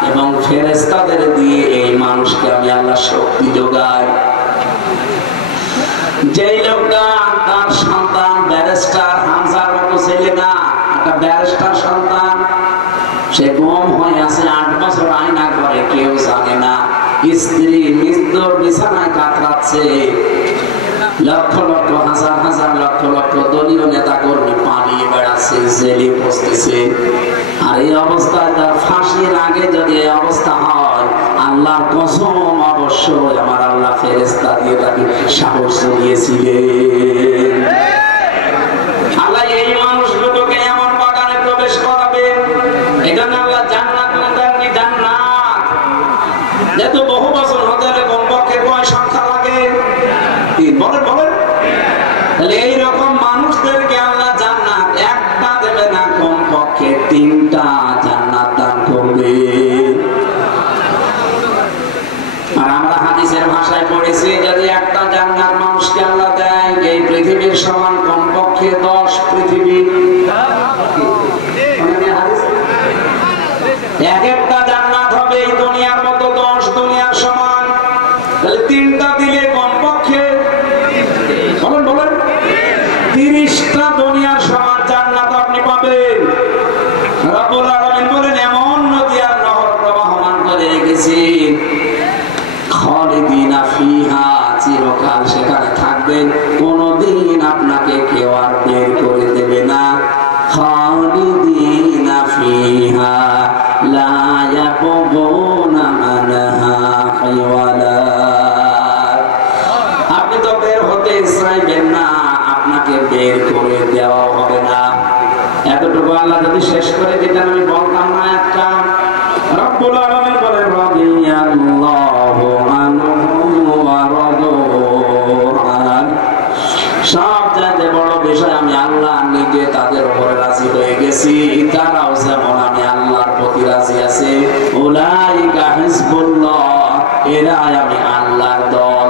এবং ফেরেশতাদের দিয়ে এই মানুষকে আমি আল্লাহ শক্তি যোগাই। যেই লোকটা তার সন্তান ব্যারিস্টার হামজার মতো ছেলে না, একটা ব্যারিস্টার সন্তান, সে গুম হয়ে আছে 8 বছর আয়না ঘরে, কেউ জানে না। স্ত্রী মৃত্যুর বিছানায় কাতরাচ্ছে, লক্ষ লক্ষ হাজার হাজার লক্ষ লক্ষ দলীয় নেতা কর্মী পালিয়ে বেড়াচ্ছে, জেলে বসতেছে। আর এই অবস্থায় তার ফাঁসির আগে যদি এই অবস্থা হয়, আল্লাহর কসম অবশ্যই আমার আল্লাহ ফেরেশতা দিয়ে তাকে সাহস দিয়েছিলেন। আল্লাহ এই মানুষগুলোকে এমন বাগানে প্রবেশ করাবে, এটা না আল্লাহ জান্নাত দেননি, জান্নাত। যেহেতু বহু বছর হতে কমপক্ষে 9 সংখ্যা লাগে, বলেন বলেন, তাহলে এইরকম মানুষদেরকে আল্লাহ জান্নাত একটা দেবে না, কমপক্ষে 3টা জান্নাত দান করবে। আর আমরা হাদিসের ভাষায় পড়েছি, যদি একটা জান্নাত মানুষকে আল্লাহ দেয়, এই পৃথিবীর সমান কমপক্ষে 10 পৃথিবী। এক একটা জান্নাত হবে এই দুনিয়ার মতো 10 দুনিয়ার সমান। তাহলে 3টা দিলে কমপক্ষে বলেন বলেন 30টা দুনিয়ার সমান জান্নাত আপনি পাবেন। রব্বুল আলামিন বলেন, এমন নদী আর নহর প্রবাহমান করে রেখেছি, খালিদিনা ফিহা, চিরকাল সেখানে থাকবেন, কোনদিন আপনাকে কেউ আর বের করে দেবে না। খালিদিনা ফিহা লা ইয়াবগুনা আনহা হিওয়ালা। আপনি তো বের হতে চাইবেন না, আপনাকে বের করে দেওয়া হবে না। এতটুকু আল্লাহ যদি শেষ করে দিতেন, আমি বলতাম না একটা রব্বুল আলামিন বলেন রাদিয়াল্লাহু আনহুম ওয়া রাদু আন। সবচেয়ে বড় বিষয় আমি আল্লাহ নিজে তাদের উপরে রাজি হয়ে গেছি, তারাও যেমন আমি আল্লাহর প্রতি রাজি আছে। উলাইকা হিজবুল্লাহ, এরাই আমি আল্লাহর দল।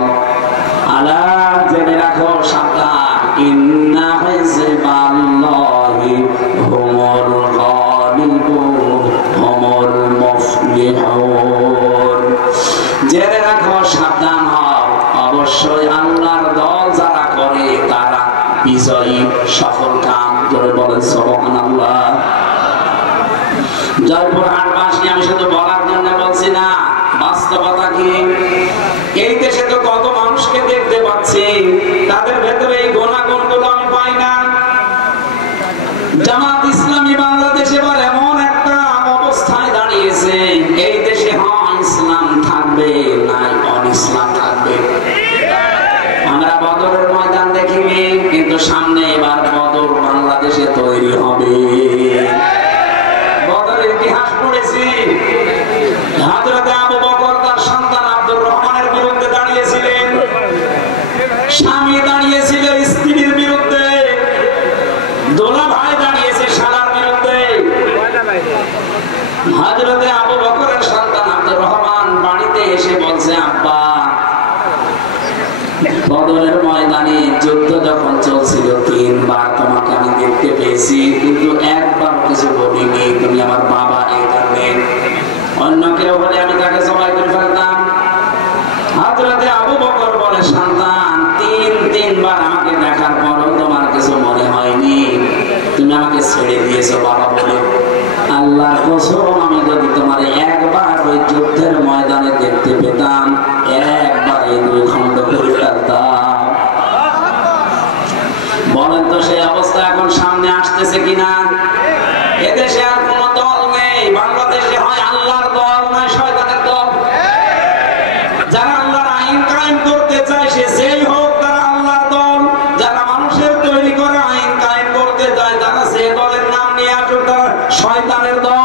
আলা, জেনে রাখো, সাবধান, ইন্না হিজবাল্লাহি হুমুল গালিবুন হুমুল মুফলিহুন। জেনে রাখো, সাবধান হও, অবশ্যই আল্লাহর দল যারা করে তারা বিজয়ী, সফল কাম। জোরে বলেন সুবহানাল্লাহ। জয়পুরহাটবাসী, আমি শুধু বলার জন্য বলছি না, বাস্তবতা কি? এই দেশে তো কত মানুষকে দেখতে পাচ্ছি, তাদের ভেতরে এই গুণাগুণগুলো আমি পাই না। জামাত ইসলামী বাংলাদেশে এবার এমন একটা অবস্থায় দাঁড়িয়েছে, এই দেশে হয় ইসলাম থাকবে, নাই অন-ইসলাম থাকবে। আমরা বদরের ময়দান দেখিনি, কিন্তু সামনে এবার বদর বাংলাদেশে তৈরি হবে। বদরের ইতিহাস পড়েছি, হযরত আবু বকর তার সন্তান আব্দুর রহমানের বিরুদ্ধে দাঁড়িয়েছিলেন, স্বামী দাঁড়িয়েছিল স্ত্রীর বিরুদ্ধে, দোলা ভাই দাঁড়িয়েছে শালার বিরুদ্ধে। হযরত আবু বকরের সন্তান আব্দুর রহমান বাড়িতে এসে বলছে, আব্বা, বদরের ময়দানে যুদ্ধ যখন চলছিল 3 বার তোমাকে আমি দেখতে পেয়েছি, কিন্তু একবার কিছু বলিনি, তুমি আমার বাবা, এই জন্যে। অন্য কেউ বলে আমি তাকে জবাই করে ফেলতাম। হযরত আবু বকর বলে, সন্তান, 3 বার আমাকে দেখার পরও তোমার কিছু মনে হয়নি, তুমি আমাকে ছেড়ে দিয়েছো বাবা বলে। আল্লাহর কসম, আমি যদি তোমার একবার ওই যুদ্ধের ময়দানে দেখতে পেতাম, একবার এই 2 খণ্ড করে ফেলতাম। বলেন তো সেই অবস্থা এখন সামনে আসতেছে কিনা? এদেশে আর কোন দল নেই, বাংলাদেশে হয় আল্লাহর দল, নয় শয়তানের দল। যারা আল্লাহর আইন কায়েম করতে চায়, সে যেই হোক, তারা আল্লাহর দল। যারা মানুষের তৈরি করা আইন কায়েম করতে চায়, তারা যে দলের নাম নিয়ে আসুক, তারা শয়তানের দল।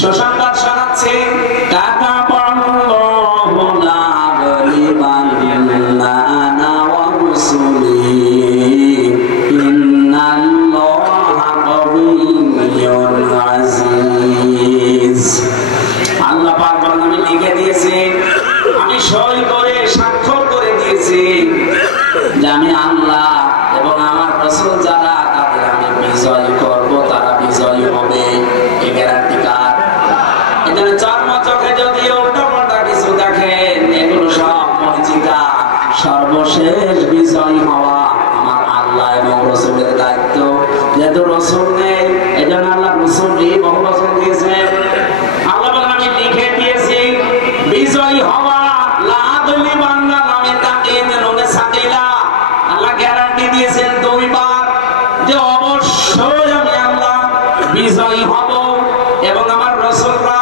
সুসংবাদ শোনাচ্ছি, কাতাবাল্লাহু লা গালিবান্না আনা ওয়া রাসূলি ইন্নাল্লাহা কাবিয়্যুন আযীজ। আল্লাহ পাক বলেন, আমি লিখে দিয়েছি, আমি সই করে স্বাক্ষর করে দিয়েছি যে আমি আল্লাহ এবং আমার রাসূল যারা, তাদের আমি বিজয় করব, তারা বিজয়ী হবে। এই গ্যারান্টি কার? এখানে চর্ম চোখে যদি উল্টাপাল্টা কিছু দেখেন, এগুলো সব পরিচিতা। সর্বশেষ বিজয়ী হওয়া আমার আল্লাহ এবং রাসূলের দায়িত্ব। যেহেতু রাসূল নেই, এজন্য আল্লাহ রাসূলই বহু রাসূল দিয়েছেন। আল্লাহ বলেন, আমি লিখে দিয়েছি বিজয়ী হওয়া। লা গালিবান্না নামে তাকিন নুনে সাকিলা, আল্লাহ গ্যারান্টি দিয়েছেন 2 বার যে অবশ্যই আমি আল্লাহ বিজয়ী হব এবং আমার রাসূলরা।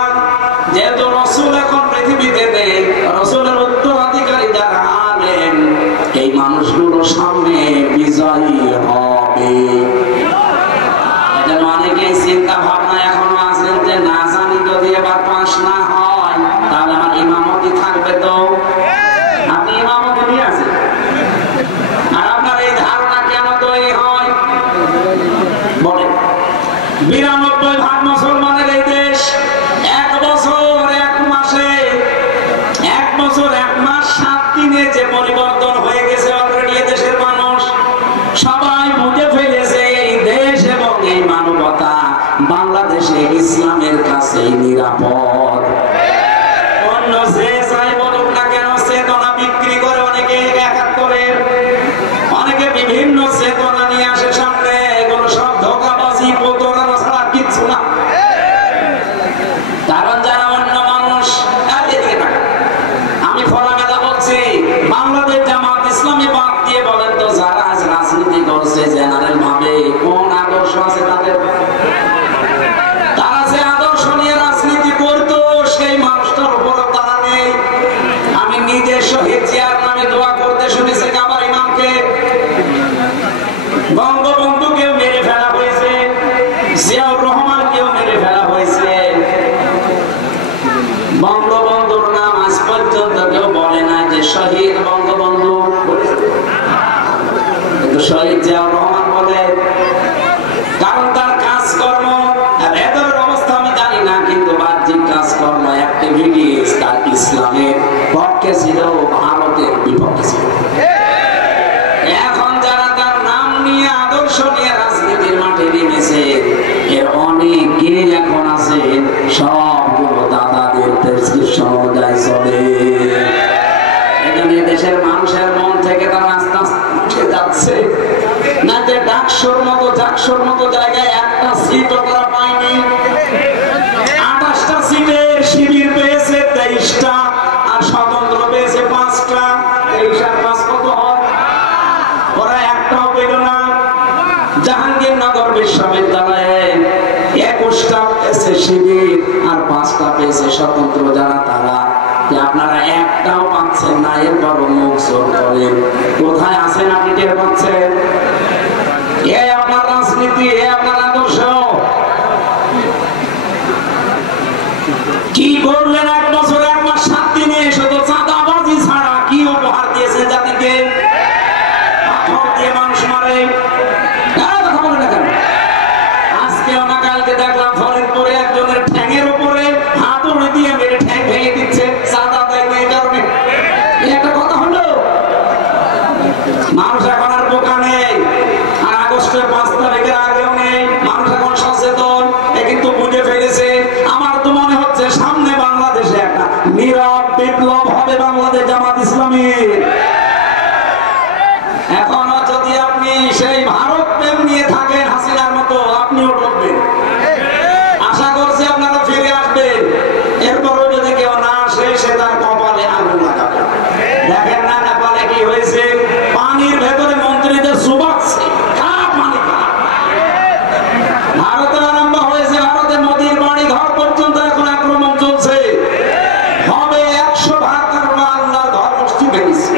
যেহেতু রাসূল এখন পৃথিবীতে নেই, রাসূলের উত্তরাধিকারী যারা আলেন, এই মানুষগুলো সামনে বিজয়ী হবে। এজন্য অনেকেই চিন্তা ভাবনা এখনো আছেন যে না জানি যদি এবার পাস না হয়, তাহলে আমার ইমামতি থাকবে। তো আপনি ইমামতি নিয়ে আছেন, আর আপনার এই ধারণা কেন তৈরি হয়? বলে 92% মুসলমানের এই দেশ 1 বছর 1 মাসে 1 বছর 1 মাস 7 দিনে যে পরিবর্তন হয়ে গেছে, অলরেডি দেশের মানুষ সবাই বুঝে ফেলেছে এই দেশ এবং এই মানবতা বাংলাদেশে ইসলামের কাছে নিরাপদ। অ্যাক্টিভিটিস তার ইসলামের পক্ষে ছিল, ভারতের বিপক্ষে ছিল। এখন যারা তার নাম নিয়ে আদর্শ নিয়ে রাজনীতির মাঠে নেমেছে, এর অনেকেই এখন আছে সবগুলো দাদাদের প্রেসক্রিপশন অনুযায়ী চলে। এখানে দেশের মানুষের মন থেকে তারা আস্তে আস্তে উঠে যাচ্ছে। না যে ডাকসুর মতো জায়গায় একটা সিটও তারা পায়নি। 28টা সিটের শিবির পেয়েছে 23টা, আর স্বতন্ত্র পেয়েছে 5টা। 23 আর 5 কত হয়? ওরা একটাও পেল না। জাহাঙ্গীরনগর বিশ্ববিদ্যালয়ে 21টা পেয়েছে শিবির আর 5টা পেয়েছে স্বতন্ত্র। যারা তারা যে আপনারা একটাও পাচ্ছেন না, এরপর মুখ জোর করেন। কোথায় আছেন আপনি টের পাচ্ছেন? এ আপনার রাজনীতি, এ আপনার আদর্শ। কি করলেন 1 বছর 1 মাস 7 দিনে? শুধু চাঁদাবাজি ছাড়া কি উপহার দিয়েছে জাতিকে? পাথর দিয়ে মানুষ মারে। কথা বলেন না কেন? আজকেও না কালকে দেখলাম ফরিদপুরে একজনের ঠ্যাঙের উপরে হাতুড়ি দিয়ে মেরে ঠ্যাং ভেঙে দিচ্ছে। চাঁদা দেয় না, এই কারণে। একটা কথা হলো, মানুষ এখন আর বোকা নেই, আর আগস্টের 5 তারিখের আগেও নেই। মানুষ এখন সচেতন, এ কিন্তু বুঝে ফেলেছে। আমার তো মনে হচ্ছে সামনে বাংলাদেশে একটা নীরব বিপ্লব হবে বাংলাদেশ জামাত ইসলামীর। এখনো যদি আপনি সেই ভারত প্রেম নিয়ে থাকেন হাসিনার মতো, আপনিও ঢুকবেন। আশা করছি আপনারা ফিরে আসবেন। এরপরও যদি কেউ না আসে, সে তার কপালে আগুন লাগাবে। দেখেন না নেপালে কি হয়েছে? পানির ভেতরে মন্ত্রীদের চুবাচ্ছে। ভারতে আরম্ভ হয়েছে, ভারতে মোদীর বাড়ি ঘর পর্যন্ত এখন আক্রমণ চলছে। হবে 100 ভাগ কারণ আল্লাহর ঘর মসজিদ ভেঙেছে।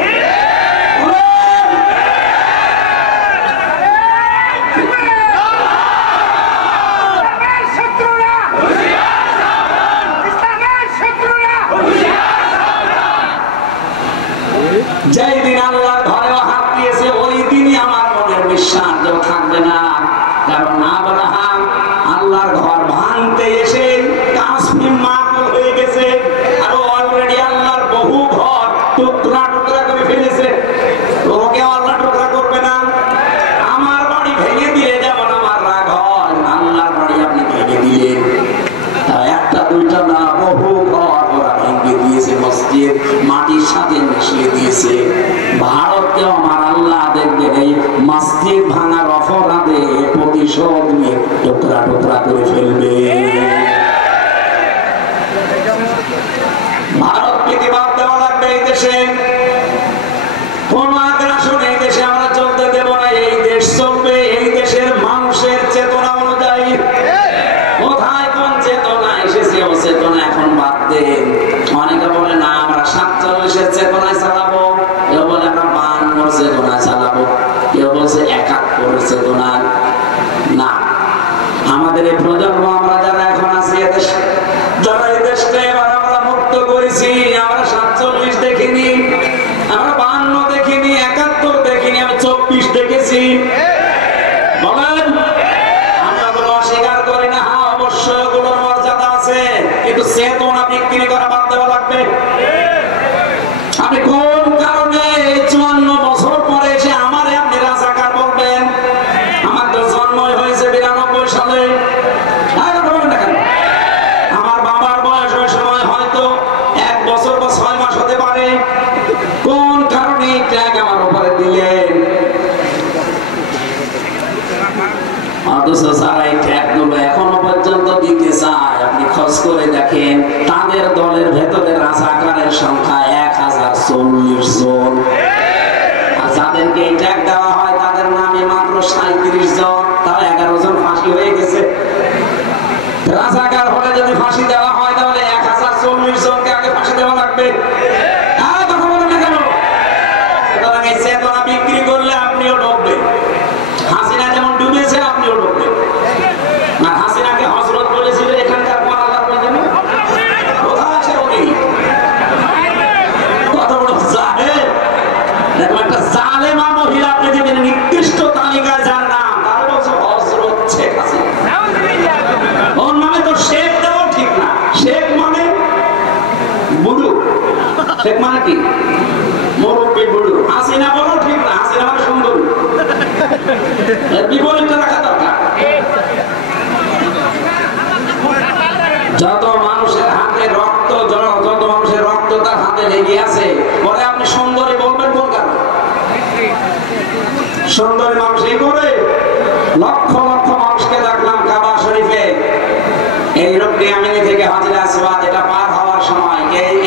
যেই দিন আল্লাহর ঘরেও হাত দিয়েছে, ওই দিনই আমার মনের বিশ্বাস যে থাকবে না। কারণ আব্রাহাম আল্লাহর ঘর ভাঙতে এসে কাশ্মীর মাটি হয়ে গেছে, আর অলরেডি আল্লাহর বহু ঘর টুকরা টুকরা করে ফেলেছে। ওকে আল্লাহ টুকরা করবে না। আমার বাড়ি ভেঙে দিলে যেমন আমার রাগ হয়, আল্লাহর বাড়ি আপনি ভেঙে দিলেন। একটা দুইটা না, বহু ঘর ওরা ভেঙে দিয়েছে, মসজিদ মাটির সাথে মিশিয়ে দিয়েছে। ভারতকে আমার আল্লাহ দেখবেন এই মসজিদ ভাঙার অপরাধে প্রতিশোধ নিয়ে টুকরা টুকরা করে ফেলবে। ভারত প্রতিবাদ দেওয়া লাগবে এই দেশে। কোন আগ্রাসন এই দেশে আমরা চলতে দেব না। এই দেশ চলবে এই দেশের মানুষের চেতনা অনুযায়ী। কোথায় কোন চেতনা এসেছে, ও চেতনা এখন বাদ দেন। অনেকে বলে না আমরা 47-এর চেতনায় চালাবো, কেউ বলে আমরা 52-এর চেতনায় চালাবো, কেউ বলছে 71-এর চেতনায়। না, আমাদের এই প্রজন্ম, আমরা যারা এখন আছি এদেশ, যারা এই দেশকে এবার আমরা মুক্ত করেছি, আমরা 47 দেখিনি, আমরা 52 দেখিনি, 71 দেখিনি, আমি 24 দেখেছি। বলেন, আমি ওগুলো অস্বীকার করি না। হ্যাঁ, অবশ্যই ওগুলোর মর্যাদা আছে, কিন্তু চেতনা বিক্রি করা বাদ দেওয়া লাগবে। আপনি কোন কারণে 54 বছর পরে এসে আমারে আপনি রাজাকার বলবেন? আমার তো জন্মই হয়েছে 92 সালে। আমার বাবার বয়স ওই সময় হয়তো 1 বছর বা 6 মাস হতে পারে। কোন কারণে ট্যাগ আমার উপরে দিলেন? অথচ যারা এই ট্যাগগুলো এখনো পর্যন্ত দিতে চায়, আপনি খোঁজ করে দেখেন, তাদের দলের ভেতরে রাজাকারের সংখ্যা 1040 জন। আর যাদেরকে এই ট্যাগ দেওয়া হয় তাদের নামে মাত্র 37 জন, তাও 11 জন ফাঁসি হয়ে গেছে। রাজাকার হলে যদি ফাঁসি দেওয়া হয়, তাহলে 1040 জনকে আগে ফাঁসি দেওয়া লাগবে। কথা বলেন না কেন? সুতরাং এই চেতনা বিক্রি করলে আপনিও ডুববেন। হাসিনা যেমন ডুবেছে, আপনিও ডুববেন। আর হাসিনাকে হযরত বলেছিল এখানকার কোন আল্লাহর প্রয়োজন? কোথায় শেখ মানে কি? মুরব্বী বুড়ো। হাসিনা বলো ঠিক না, হাসিনা মানে সুন্দরী। বিপরীতটা রাখা দরকার। যত মানুষের হাতে রক্ত, যত মানুষের রক্ত তার হাতে লেগে আছে, পরে আপনি সুন্দরী বলবেন কোন কারণে? সুন্দরী মানুষ এই করে লক্ষ লক্ষ মানুষকে দেখলাম কাবা শরীফে এই রূপে আমিনি থেকে হাজির আসওয়াদ এটা পার হওয়ার সময়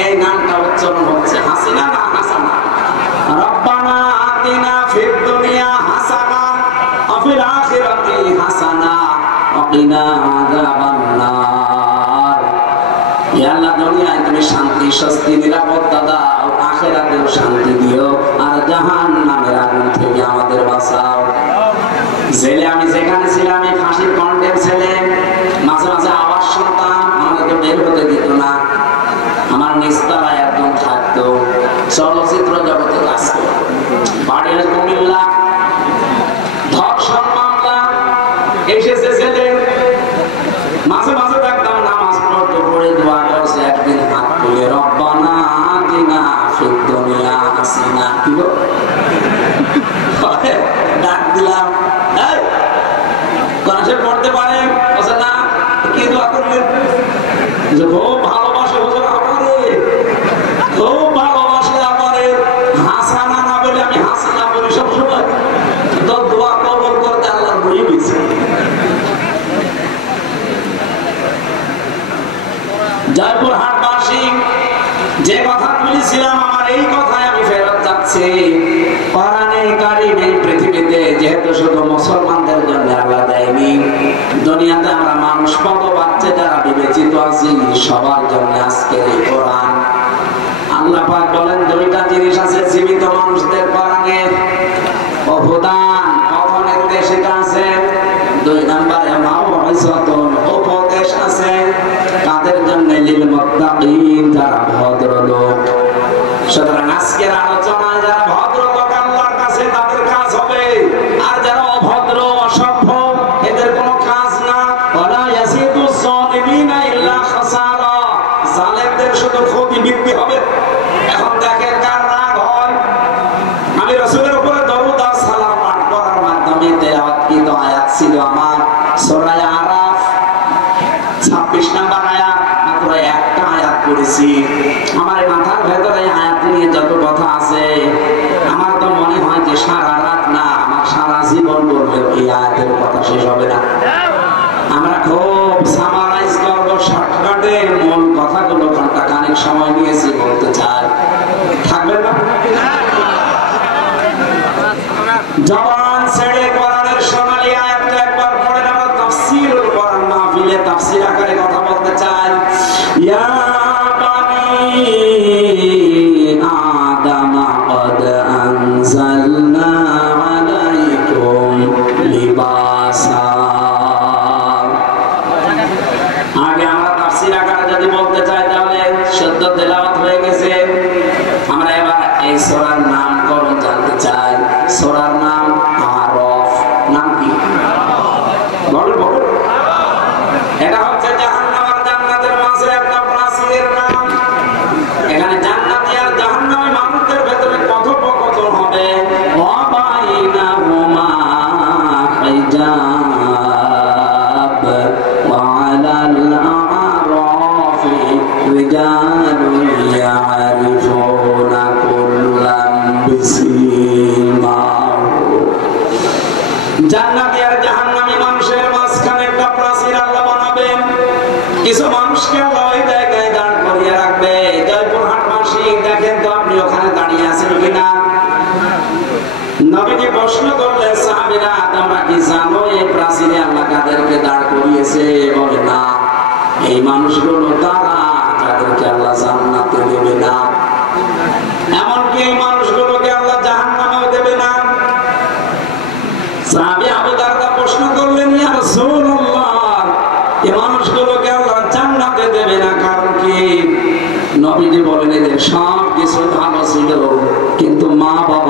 এই নামটা উচ্চারণ হচ্ছে। হাসিনা না হাসানা। রব্বানা আতিনা ফিদ দুনিয়া হাসানা ওয়া ফিল আখিরাতি হাসানা ওয়া কিনা আযাবান নার। ইয়া আল্লাহ, দুনিয়ায় তুমি শান্তি, স্বস্তি, নিরাপত্তা দাও, আখিরাতেও শান্তি দিও, আর জাহান্নামের আগুন থেকে আমাদের বাঁচাও। জেলে আমি যেখানে ছিলাম, এই ফাঁসির কন্টেম ছেলে, মাঝে মাঝে আওয়াজ শুনতাম, আমাদেরকে বের হতে দিত না। আমার নিস্তারায় একদম থাকতো, চলচ্চিত্র জগতে কাজ করত। বাড়ি কুমিল্লা, ধর্ষণ মামলা এসেছে ছেলে, মাঝে মাঝে দেখতাম নামাজ পড়তে পড়ে দোয়া করছে, একদিন হাত তুলে রব্বানা আতিনা ফিদ দুনিয়া হাসানা কি গো ডাক দিলাম, কোরআন পড়তে পারে না, কি দোয়া করলেন? খুব ভালোবাসে হুজুর আমারে, খুব ভালোবাসে আমারে, হাসানা না বলে আমি হাসিনা বলি সবসময়। তো দোয়া কবুল করতে আল্লাহর বই গেছে। জয়পুর হাটবাসী, যে কথা বলেছিলাম, আমার এই কথায় আমি ফেরত যাচ্ছি। কোরআনে কারীম এই পৃথিবীতে যেহেতু শুধু মুসলমানদের জন্য আল্লাহ দেয়নি, দুনিয়াতে আমরা মানুষ কত বাচ্চা যারা বিবেচিত আছি, সবার জন্য আজকে এই কোরআন। আল্লাহ পাক বলেন দুইটা জিনিস আছে জীবিত মানুষদের কোরআনে, অবদান অনির্দেশিত আছে, দুই নম্বরে মাউইযাতুন উপদেশ আছে। তাদের জন্য লিল মুত্তাকিন, যারা ভদ্রলোক। সুতরাং আজকের আলোচনায় যারা ভদ্রলোক আল্লাহর কাছে তাদের কাজ হবে, আর যারা অভদ্র অসভ্য এদের কোনো কাজ না। ওয়ালা ইয়াসিদুস সালিমিনা ইল্লা খাসারা, জালেমদের শুধু ক্ষতি বৃদ্ধি হবে। এখন দেখেন কার রাগ হয়। আমি রাসূলের উপরে দরুদ আর সালাম পাঠ করার মাধ্যমে তেলাওয়াতকৃত আয়াত ছিল আমার সূরা আরাফ 26 নম্বর আয়াত, মাত্র একটা আয়াত পড়েছি। আমার মাথার ভেতরে আয়াত নিয়ে যত কথা আছে, আমার তো মনে হয় যে সারা রাত না, আমার সারা জীবন বললে এই আয়াতের কথা শেষ হবে না। আমরা খুব সামারাইজ করব, শর্টকাটে মূল কথাগুলো ঘন্টা খানিক সময় নিয়েছি বলতে চাই, থাকবে না? জবান ছেড়ে কোরআনের সোনালী আয়াতটা একবার পড়ে আমরা তাফসীরুল কোরআন মাহফিলে তাফসীর আকারে কথা বলতে চাই। ইয়া বানি আদম قد أنزلنا عليكم لباسا। আগে আমরা তাফসীর আকারে যদি বলতে চাই তাহলে শুদ্ধ তেলাওয়াত হয়ে গেছে। আমরা এবার এই সূরার নামকরণ জানতে চাই। সূরার নাম আরাফ। নাম কি? বলো বলো। এটা হচ্ছে জাহান্নাম আর জান্নাতের মাঝে একটা প্রাচীরের নাম। এখানে জান্নাতি আর জাহান্নামী মানুষদের ভেতরে কথোপকথন হবে। ওয়া বাইনাহুমা হিজাব ওয়া আলাল আরাফি রিজালুন ইয়ারিফুনা কুল্লাম বিসিমাহু। জান্নাতি আর জাহান্নামী মানুষের মাঝখানে একটা প্রাচীর আল্লাহ বানাবেন। কিছু মানুষকে আল্লাহ ওই জায়গায় দাঁড় করিয়ে রাখবে। জয়পুর হাটবাসী, দেখেন তো আপনি ওখানে দাঁড়িয়ে আছেন কিনা? নবীজি প্রশ্ন করলেন, সাহাবীরা তোমরা কি জানো এই প্রাচীরে আল্লাহ কাদেরকে দাঁড় করিয়েছে? বলে না, এই মানুষগুলো তারা যাদেরকে আল্লাহ জান্নাতে দেবে না, এমনকি এই মানুষগুলোকে আল্লাহ জাহান্নামেও দেবে না। সাহাবী আবু দারদা প্রশ্ন করলেন, ইয়া রাসূলুল্লাহ, এই মানুষগুলোকে আল্লাহ জান্নাতে দেবে না, কারণ কি? নবীজি বলেন, এদের সব কিছু ভালো ছিল, কিন্তু মা বাবা